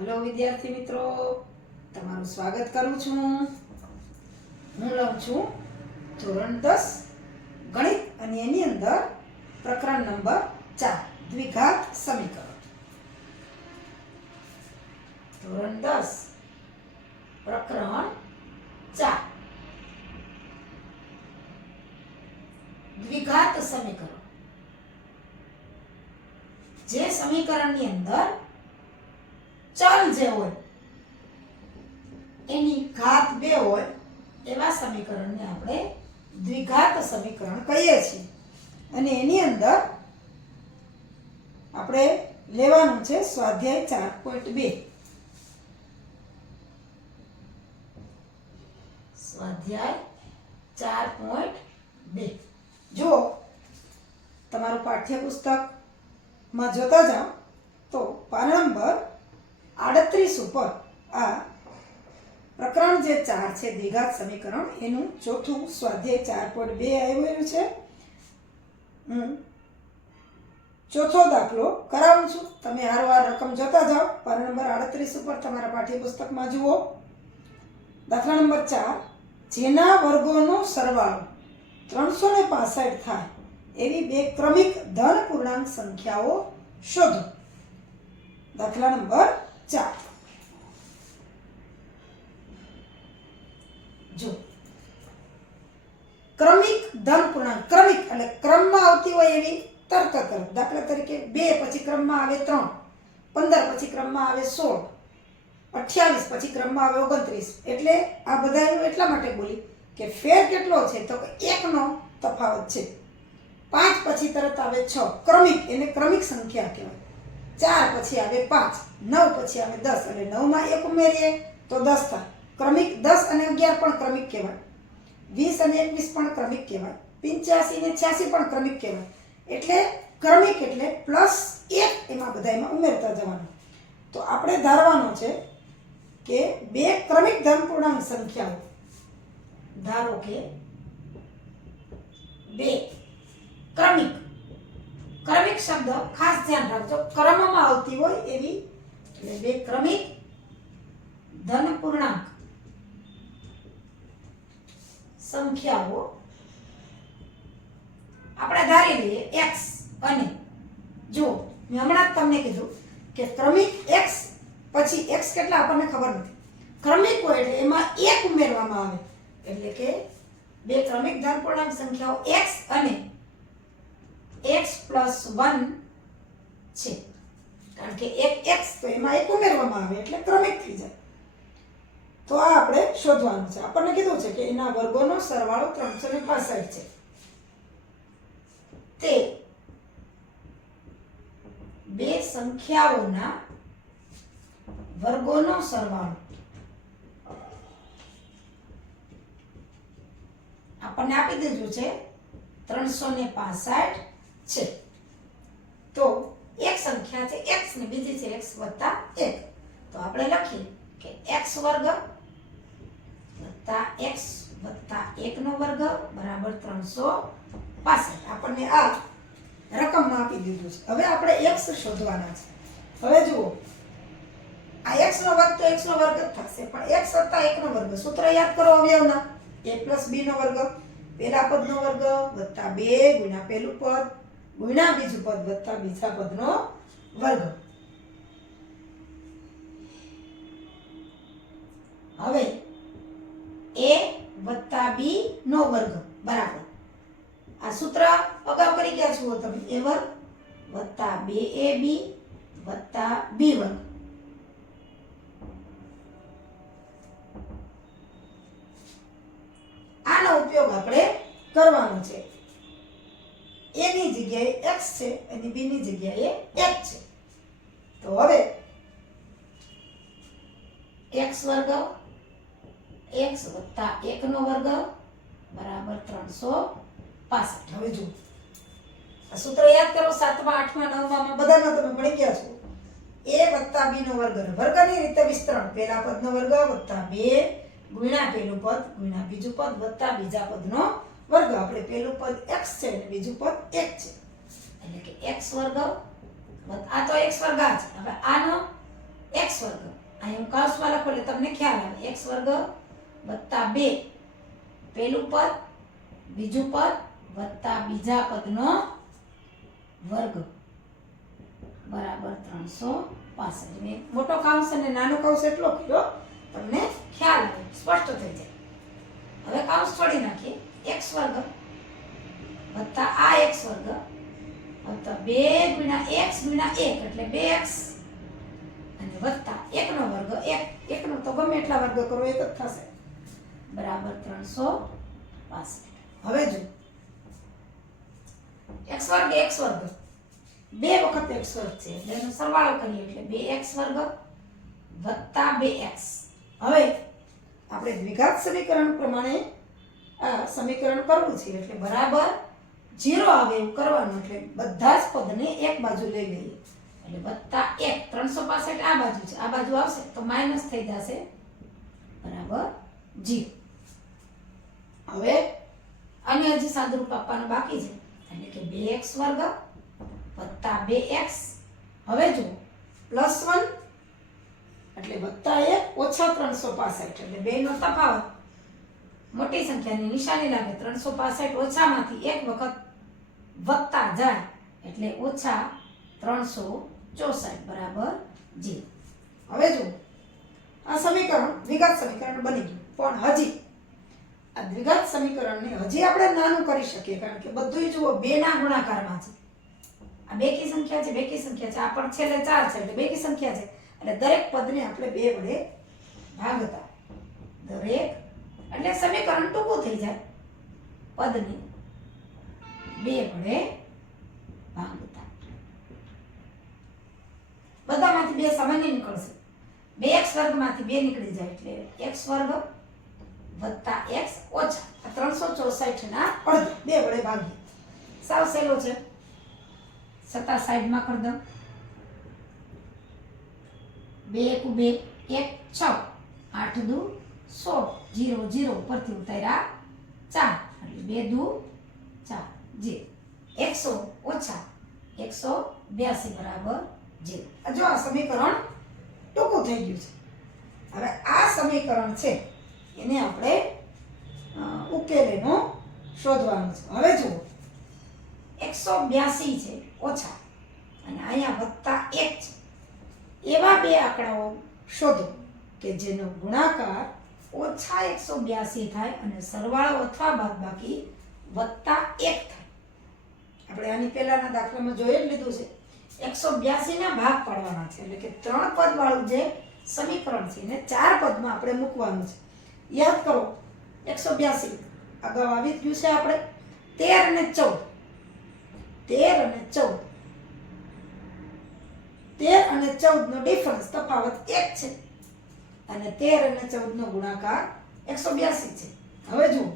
Hello વિદ્યાર્થી મિત્રો, તમારું સ્વાગત કરું છું. હું લઉં છું ધોરણ 10 ગણિત અને એની અંદર પ્રકરણ નંબર 4 દ્વિઘાત સમીકરણ. ધોરણ 10 પ્રકરણ 4 દ્વિઘાત સમીકરણ. જે સમીકરણની અંદર ચલ જે હોય એની ઘાત 2 હોય એવા સમીકરણને આપણે દ્વિઘાત સમીકરણ કહીએ છીએ. અને એની અંદર આપણે લેવાનું છે સ્વાધ્યાય 4.2. સ્વાધ્યાય 4.2 જો તમારું પાઠ્યપુસ્તકમાં જોતા જાઓ તો પાના નંબર 38 ઉપર આ પ્રકરણ જે 4 છે દ્વિઘાત સમીકરણ એનું ચોથું સ્વાધ્યાય 4.2 આવેલું છે. હું ચોથો દાખલો કરાવું છું, તમે હારવાર રકમ જોતા જાઓ. પાના નંબર 38 ઉપર તમારા પાઠ્યપુસ્તકમાં જુઓ. દાખલા નંબર 4, જેના વર્ગોનો સરવાળો 365 થાય એવી બે ક્રમિક ધન પૂર્ણાંક સંખ્યાઓ શોધો. દાખલા નંબર 4 જો ક્રમિક ધન પૂર્ણાંક, ક્રમિક એટલે ક્રમમાં આવતી હોય એવી તરત. દાખલા તરીકે 2 પછી ક્રમમાં આવે 3, 15 પછી ક્રમમાં આવે 16, 28 પછી ક્રમમાં આવે 29. એટલે આ બધા એટલા માટે બોલી કે ફેર કેટલો છે તો કે 1 નો તફાવત છે. 5 પછી તરત આવે 6, ક્રમિક એને ક્રમિક સંખ્યા કહેવાય. 4 પછી આવે 5, 9 પછી આવે 10 એટલે 9 માં 1 ઉમેરીએ તો 10 થાય. ક્રમિક 10 અને 11 પણ ક્રમિક કહેવાય. 20 અને 21 પણ ક્રમિક કહેવાય. 85 ને 86 પણ ક્રમિક કહેવાય. એટલે ક્રમિક એટલે +1 એમાં બધામાં ઉમેરતા જવાનું. તો આપણે ધારવાનું છે કે બે ક્રમિક ધન પૂર્ણાંક સંખ્યાઓ, ધારો કે બે ક્રમિક, ક્રમિક શબ્દ ખાસ ધ્યાન રાખજો, ક્રમમાં આવતી હોય એવી. એટલે બે ક્રમિક ધન પૂર્ણાંક સંખ્યાઓ આપણે ધારી લઈએ x. અને જો મેં હમણાં જ તમને કીધું કે ક્રમિક x પછી x કેટલા આપણને ખબર નથી. ક્રમિક હોય એટલે એમાં 1 ઉમેરવામાં આવે. એટલે કે બે ક્રમિક ધન પૂર્ણાંક સંખ્યાઓ x અને x + 1 છે. કારણ કે એક x તો એમાં 1 ઉમેરવામાં આવે એટલે ક્રમિક થઈ જાય. તો આ આપણે શોધવાનું છે. આપણને કીધું છે કે એના વર્ગોનો સરવાળો 365 છે. તે બે સંખ્યાઓના વર્ગોનો સરવાળો આપણને આપી દીધું છે 365 છે. તો એક સંખ્યા છે x ને બીજી છે x + 1. તો આપણે લખીએ કે x વર્ગ + x + 1 નો વર્ગ બરાબર 365. આપણને આ રકમમાં આપી દીધું છે. હવે આપણે x શોધવાના છે. હવે જુઓ, આ x નો વર્ગ તો x નો વર્ગ જ થશે, પણ x + 1 નો વર્ગ સૂત્ર યાદ કરો અવયવના. a + b નો વર્ગ પહેલા પદનો વર્ગ + 2 ગુણ્યા પહેલું પદ ગુણ્યા બીજું પદ + બીજા પદનો વર્ગ. હવે a + b નો વર્ગ બરાબર, આ સૂત્ર અગાઉ કરી ગયા છો તમે, a વર્ગ + 2ab + b વર્ગ. આનો ઉપયોગ આપણે કરવાનો છે. a ની જગ્યાએ x છે અને b ની જગ્યાએ 1 છે. તો હવે x વર્ગ x + 1 નો વર્ગ બરાબર 365. હવે જુઓ, આ સૂત્ર યાદ કરો. 7મા 8મા 9મા બધામાં તમે ભણી ગયા છો. a + b નો વર્ગ, વર્ગની રીતે વિસ્તરણ, પહેલા પદનો વર્ગ + 2 ગુણ્યા પહેલું પદ ગુણ્યા બીજું પદ + બીજા પદનો વર્ગ. આપણે પહેલું પદ x છે અને બીજું પદ 1 છે. એટલે કે x વર્ગ આ તો x વર્ગ આ છે. હવે આનો x વર્ગ, અહીં હું કૌંસમાં લખું એટલે તમને ખ્યાલ આવે, x વર્ગ વત્તા 2 પહેલું પદ બીજું પદ વત્તા બીજા પદનો વર્ગ બરાબર 365. મેં મોટો કૌંસ અને નાનો કૌંસ એટલો કર્યો તમને ખ્યાલ આવે, સ્પષ્ટ થઈ જાય. હવે કૌંસ છોડી નાખીએ, x વર્ગ વત્તા આ x વર્ગ વત્તા 2 ગુણ્યા x ગુણ્યા 1 એટલે 2x અને વત્તા 1 નો વર્ગ 1 નો તો ગમે એટલા વર્ગ કરો એક જ થશે બરાબર 365. હવે જો x વર્ગ 2 વખત x વર્ગ છે એટલે એનો સરવાળો કરીએ એટલે 2x વર્ગ વત્તા 2x. હવે આપણે દ્વિઘાત સમીકરણ પ્રમાણે આ સમીકરણ કરવું છે એટલે બરાબર 0 આવે એવું કરવાનું, એટલે બધા જ પદને એક બાજુ લઈ લઈએ એટલે વત્તા 1 365 આ બાજુ છે, આ બાજુ આવશે તો માઈનસ થઈ જશે બરાબર 0. હવે આને હજી સાદુરૂપ આપવાનું બાકી છે એટલે કે 2x વર્ગ વત્તા 2x. હવે જો +1 એટલે વત્તા 1 ઓછા 365 એટલે 2 નો તફાવત, મોટી સંખ્યાની નિશાની લાગે 365 ઓછામાંથી એક વખત વત્તા જાય એટલે ઓછા 364 બરાબર 0. હવે જો આ સમીકરણ દ્વિઘાત સમીકરણ બની ગયું, પણ હજી આ દ્વિઘાત સમીકરણને હજી આપણે નાનું કરી શકીએ કારણ કે બધું જુઓ 2 ના ગુણાકારમાં છે. આ બેકી સંખ્યા છે, બેકી સંખ્યા છે, આ પણ છેલ્લે 4 છે એટલે બેકી સંખ્યા છે એટલે દરેક પદને આપણે 2 વડે ભાગતા, દરેક એટલે સમીકરણ ટૂંકું થઈ જાય, પદને 2 વડે ભાગતા. બધામાંથી 2 સામાન્ય નીકળશે, 2x વર્ગમાંથી 2 નીકળી જાય એટલે x વર્ગ વત્તા x ઓછા 364 ના અડધ 2 વડે ભાગીએ. સાવ સહેલો છે, છતાં સાઈડમાં કરી દો. 2 × 2 1 6 8 × 2 16 0 0 ઉપરથી ઉતાર્યા 4 એટલે 2 × 2 4 0 100 ઓછા 182 બરાબર 0. જો આ સમીકરણ ટૂંકું થઈ ગયું છે. હવે આ સમીકરણ છે એને આપણે ઉકેલેનો શોધવાનું છે. હવે જુઓ 182 છે ઓછા અને અહીંયા વત્તા 1 છે, એવા બે આંકડાઓ શોધો કે જેનો ગુણાકાર ઓછા 182 થાય અને સરવાળો અથવા બાદબાકી વત્તા 1 થાય. આપણે આની પહેલાના દાખલામાં જોઈ જ લીધું છે, 182 ના ભાગ પાડવાના છે એટલે કે 3 પદ વાળું જે સમીકરણ છે એને 4 પદમાં આપણે મૂકવાનું છે. યાદ કરો 182 અગાઉ આવી જ ગયું છે, આપણે 13 અને 14 નો ડિફરન્સ તફાવત 1 છે અને 13 અને 14 નો ગુણાકાર 182 છે. હવે જુઓ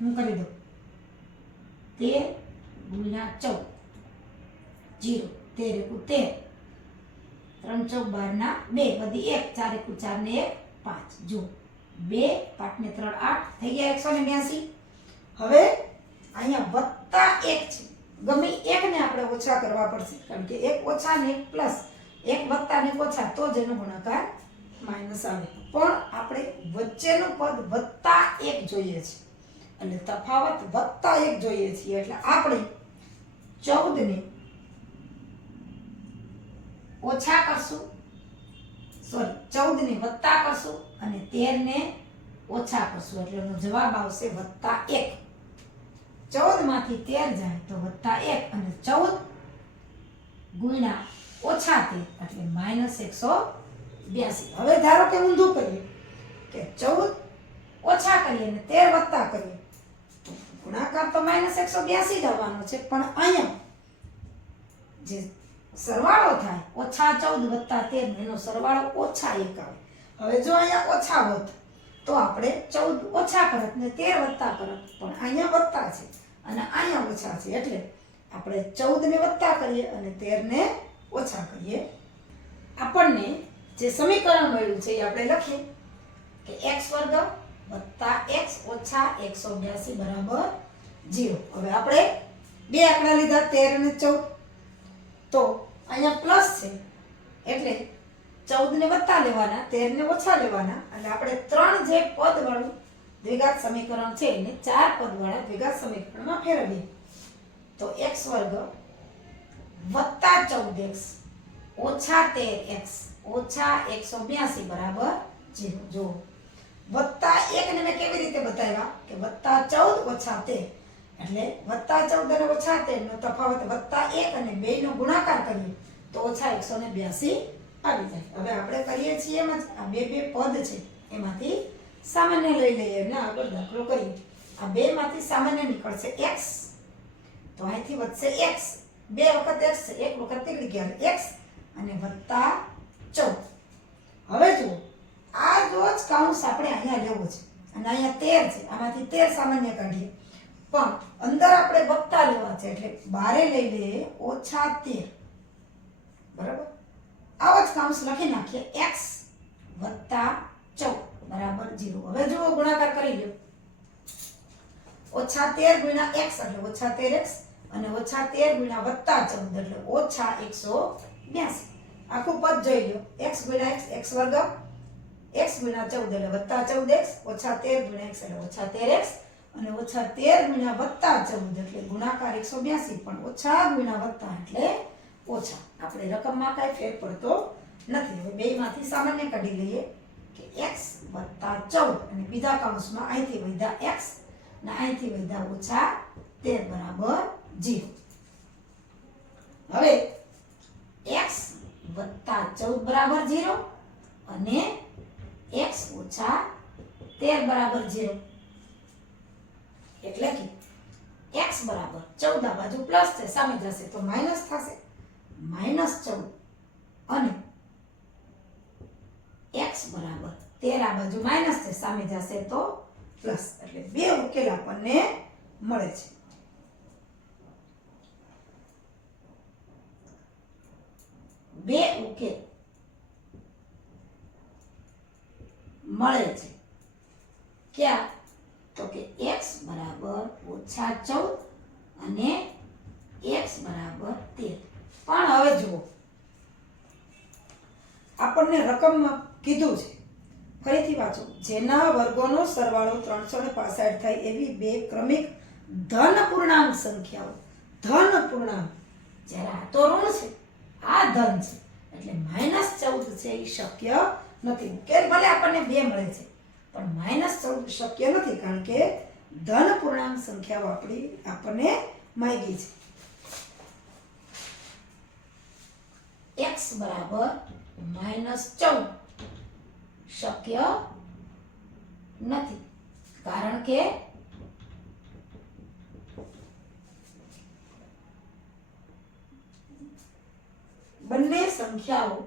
હું કરી દઉં 13 ગુણ્યા 14 0 13 × 13 3 × 12 ના 2 બધી 1 4 × 4 ને 1 5 જુઓ 2 5 ને 3 8 થઈ ગયા 182. હવે અહીંયા વત્તા 1 છે, ગમે એકને આપણે ઓછા કરવા પડશે કારણ કે 1 ઓછા ને 1 પ્લસ, 1 વત્તા ને ઓછા તો જ એનો ગુણાકાર માઇનસ આવે. પણ આપણે વચ્ચેનું પદ વત્તા 1 જોઈએ છે એટલે તફાવત વત્તા 1 જોઈએ છીએ એટલે આપણે 14 ને ઓછા કરશું, સોરી 14 ને વત્તા કરશું અને 13 ને ઓછા કરશું એટલે એનો જવાબ આવશે વત્તા 1. 14 માંથી 13 જાય તો વત્તા 1 અને 14 ગુણ્યા ઓછા 13 એટલે -182. હવે ધારો કે ઊંધું કરીએ કે 14 ઓછા કરીએ અને 13 વત્તા કરીએ તો ગુણાકાર તો -182 જ આવવાનો છે, પણ અહીંયા જે સરવાળો થાય ઓછા 14 વત્તા 13 એનો સરવાળો ઓછા 1 આવે. હવે જો અહીંયા ઓછા હોત તો આપણે 14 ઓછા કરત ને 13 વત્તા કરત, પણ અહીંયા વત્તા છે અને અહીંયા ઓછા છે એટલે આપણે 14 ને વત્તા કરીએ અને 13 ને ઓછા કરીએ. આપણને જે સમીકરણ મળ્યું છે એ આપણે લખીએ કે x વર્ગ વત્તા x ઓછા 182 બરાબર 0. હવે આપણે બે આંકડા લીધા 13 અને 14 તો અહીંયા પ્લસ છે એટલે 14 ને વત્તા લેવાના, 13 ને ઓછા લેવાના, અને આપણે 3 જે પદ વાળું દ્વિઘાત સમીકરણ છે એને 4 પદ વાળા દ્વિઘાત સમીકરણમાં ફેરવીએ. તો x વર્ગ વત્તા 14x ઓછા 13x ઓછા 182 બરાબર 0. જો વત્તા 1 ને મેં કેવી રીતે બતાવ્યા કે વત્તા 14 ઓછા 13, એટલે વત્તા 14 અને ઓછા 13 નો તફાવત વત્તા 1 અને 2 નો ગુણાકાર કરીએ તો ઓછા 182 આવી જાય. હવે આપણે કરીએ છીએ એમ જ આ બે પદ છે એમાંથી સામાન્ય લઈ લઈએ ને આગળ દાખલો કરીએ. આ બે માંથી સામાન્ય નીકળશે x, તો અહીંથી વધશે x, બે વખત x છે, એક વખત નીકળી ગયા x અને વત્તા 14. હવે જુઓ આ જો જ કાઉન્સ આપણે અહીંયા લેવો છે અને અહીંયા 13 છે, આમાંથી 13 સામાન્ય કાઢીએ, પણ અંદર આપણે વત્તા લેવા છે એટલે બારે લઈ લઈએ ઓછા 13 બરાબર. આવો જ કાઉન્સ લખી નાખીએ x વત્તા 14 બરાબર 0. હવે જુઓ ગુણાકાર કરી લો. ઓછા 13 ગુણ્યા x એટલે ઓછા 13x અને ઓછા 13 ગુણ્યા વત્તા 14 એટલે ઓછા 182. આખું પદ જોઈ લો. x ગુણ્યા x વર્ગ, x ગુણ્યા 14 એટલે વત્તા 14x, ઓછા 13 ગુણ્યા x એટલે ઓછા 13x અને ઓછા 13 ગુણ્યા વત્તા 14 એટલે ગુણાકાર 182, પણ ઓછા ગુણ્યા વત્તા એટલે ઓછા. આપણે રકમમાં કાંઈ ફેર પડતો નથી. હવે બેમાંથી સામાન્ય કાઢી લઈએ કે x વત્તા 14 અને બીજા કૌંસમાં અહીંથી વધ્યા x અને અહીંથી વધ્યા ઓછા 13 બરાબર 0. હવે x વત્તા 14 બરાબર 0 અને x ઓછા 13 બરાબર 0, એટલે કે x બરાબર 14 આ બાજુ પ્લસ છે સામે જશે તો માઈનસ થશે, -14 અને x બરાબર 13 આ બાજુ માઈનસ છે સામે જશે તો પ્લસ, એટલે બે ઉકેલ આપણને મળે છે. બે ઉકેલ મળે છે. ક્યાં? તો કે x બરાબર ઓછા 14 અને x બરાબર 13. પણ હવે જુઓ આપણને રકમમાં કીધું છે, ફરીથી વાંચો, જેના વર્ગોનો સરવાળો 365 થાય એવી બે ક્રમિક ધન પૂર્ણાંક સંખ્યાઓ. ધન પૂર્ણાંક જ્યારે આ તો ઋણ છે, આ ધન છે, એટલે -14 છે એ શક્ય નથી. ઉકેલ ભલે આપણને બે મળે છે પણ -14 શક્ય નથી, કારણ કે ધન પૂર્ણાંક સંખ્યાઓ આપણને માંગી છે. x બરાબર -14 શક્ય નથી, કારણ કે બંને સંખ્યાઓ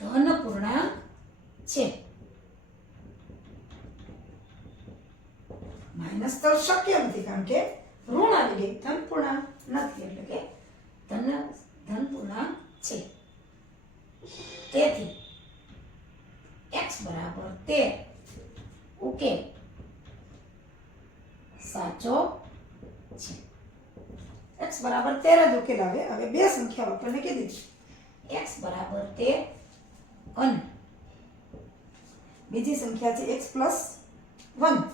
ધન પૂર્ણાંક છે. માઇનસ તો શક્ય નથી, કારણ કે ઋણ આવી ગઈ, ધન પૂર્ણાંક નથી, એટલે કે ધન પૂર્ણાંક છે. તેથી x બરાબર 13 ઉકેલ સાચો છે. x બરાબર 13 જ ઉકેલ આવે. હવે બે સંખ્યાઓ આપણને કીધી છે, x બરાબર 13 અને બીજી સંખ્યા છે x પ્લસ 1.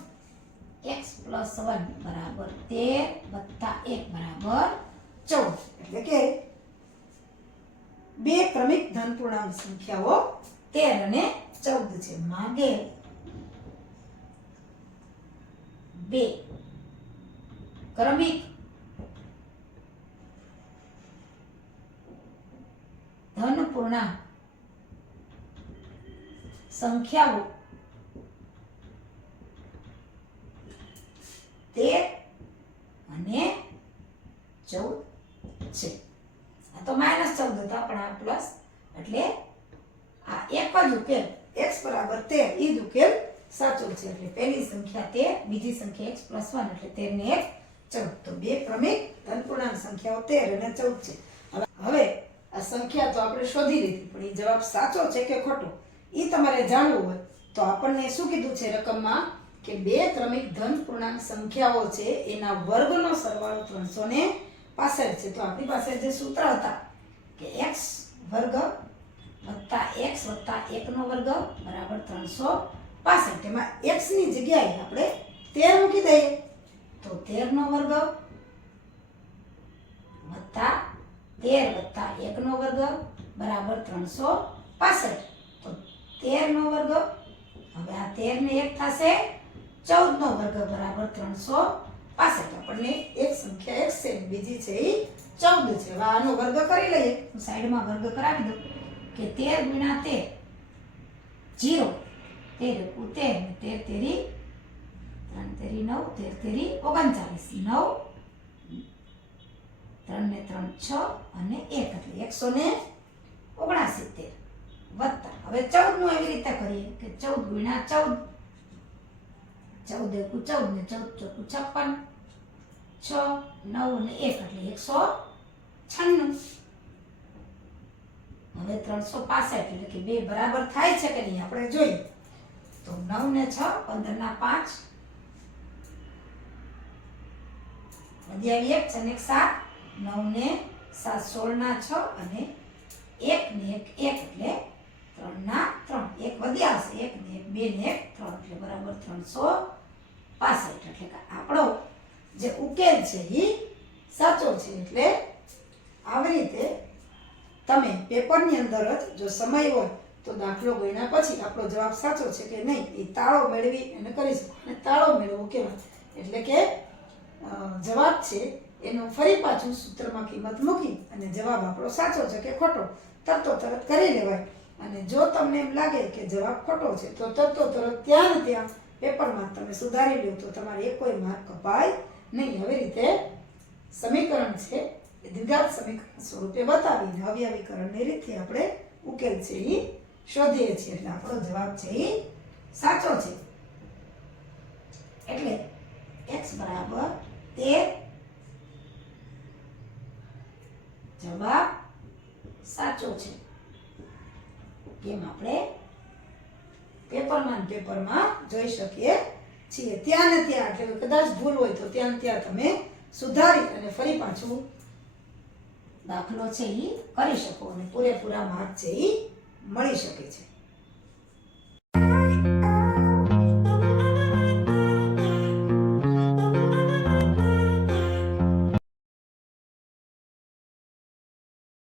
x પ્લસ 1 બરાબર 13 વત્તા 1 બરાબર 14, એટલે કે બે ક્રમિક ધન પૂર્ણાંક સંખ્યાઓ 13 અને 14 છે. માગે બે ક્રમિક ધન પૂર્ણાંક સંખ્યાઓ 13 અને 14 છે. આ તો -14 હતા પણ આ પ્લસ, એટલે આ એક જ ઉકેલ x બરાબર 13 ઈ જ ઉકેલ સાચો છે. એટલે પહેલી સંખ્યા 13, બીજી સંખ્યા x પ્લસ 1 એટલે 13 ને 1 14. તો બે ક્રમિક ધન પૂર્ણાંક સંખ્યાઓ 13 અને 14 છે. હવે આ સંખ્યા તો આપણે શોધી લીધી, પણ એ જવાબ સાચો છે કે ખોટો એ તમારે જાણવું હોય તો આપણને શું કીધું છે રકમમાં કે બે ક્રમિક ધન પૂર્ણાંક સંખ્યાઓ છે એના વર્ગનો સરવાળો 365 છે. તો આપણી પાસે જે સૂત્ર હતા કે x વર્ગ વત્તા x વત્તા 1 નો વર્ગ બરાબર 365. એમાં x ની જગ્યાએ આપણે 13 મૂકી દઈએ તો 13 નો વર્ગ વત્તા 13 વત્તા 1 નો વર્ગ બરાબર 365. તો 13 નો વર્ગ, હવે આ 13 ને 1 થશે 14 નો વર્ગ બરાબર 365. આપણને એક સંખ્યા x છે અને બીજી છે એ 14 છે. હવે આનો વર્ગ કરી લઈએ. હું સાઈડમાં વર્ગ કરાવી દઉં કે 13 ગુણ્યા 13 0 13 13 13 તેરી 3 તેરી 9 13 તેરી 39 9 3 ને 3 6 અને 1 એટલે 169 વત્તા હવે 14 નું એવી રીતે કરીએ કે 14 ગુણ્યા 14 14 એકુ 14 ને 14 ચોકુ 56 6 9 અને 1 એટલે 196. હવે 365 એટલે કે બે બરાબર થાય છે કે નહીં આપણે જોઈએ તો 9 ને 6 15 ના 5 વધ્યા 1 અને 7 9 ને 7 16 ના 6 અને 1 ને 1 એટલે 3 ના 3 1 વધી આવશે 1 ને 1 2 ને 1 3 એટલે બરાબર 365. એટલે કે આપણો જે ઉકેલ છે એ સાચો છે. એટલે આવી રીતે તમે પેપરની અંદર જ જો સમય હોય તો દાખલો ગણ્યા પછી આપણો જવાબ સાચો છે કે નહીં એ તાળો મેળવી અને કરી શકો. અને તાળો મેળવવો કહેવાય એટલે કે જવાબ છે એનો ફરી પાછું સૂત્રમાં કિંમત મૂકી અને જવાબ આપણો સાચો છે કે ખોટો તરત કરી લેવાય. અને જો તમને એમ લાગે કે જવાબ ખોટો છે તો તરત ત્યાં ને ત્યાં પેપરમાં તમે સુધારી લો તો તમારે એક કોઈ માર્ક કપાય નહીં. આવી રીતે સમીકરણ છે એ દ્વિઘાત સમીકરણ સ્વરૂપે બતાવીને અવયવીકરણની રીતથી આપણે ઉકેલ છે એ શોધીએ છીએ. એટલે આપણો જવાબ છે એ સાચો છે. એટલે x બરાબર 13 જવાબ સાચો છે. કેમ આપણે પેપરમાં જોઈ શકીએ છીએ. ત્યાં ને ત્યાં એટલે કદાચ ભૂલ હોય તો ત્યાં ત્યાં તમે સુધારી અને ફરી પાછું દાખલો છે એ કરી શકો અને પૂરેપૂરા માર્ક છે એ મળી શકે છે.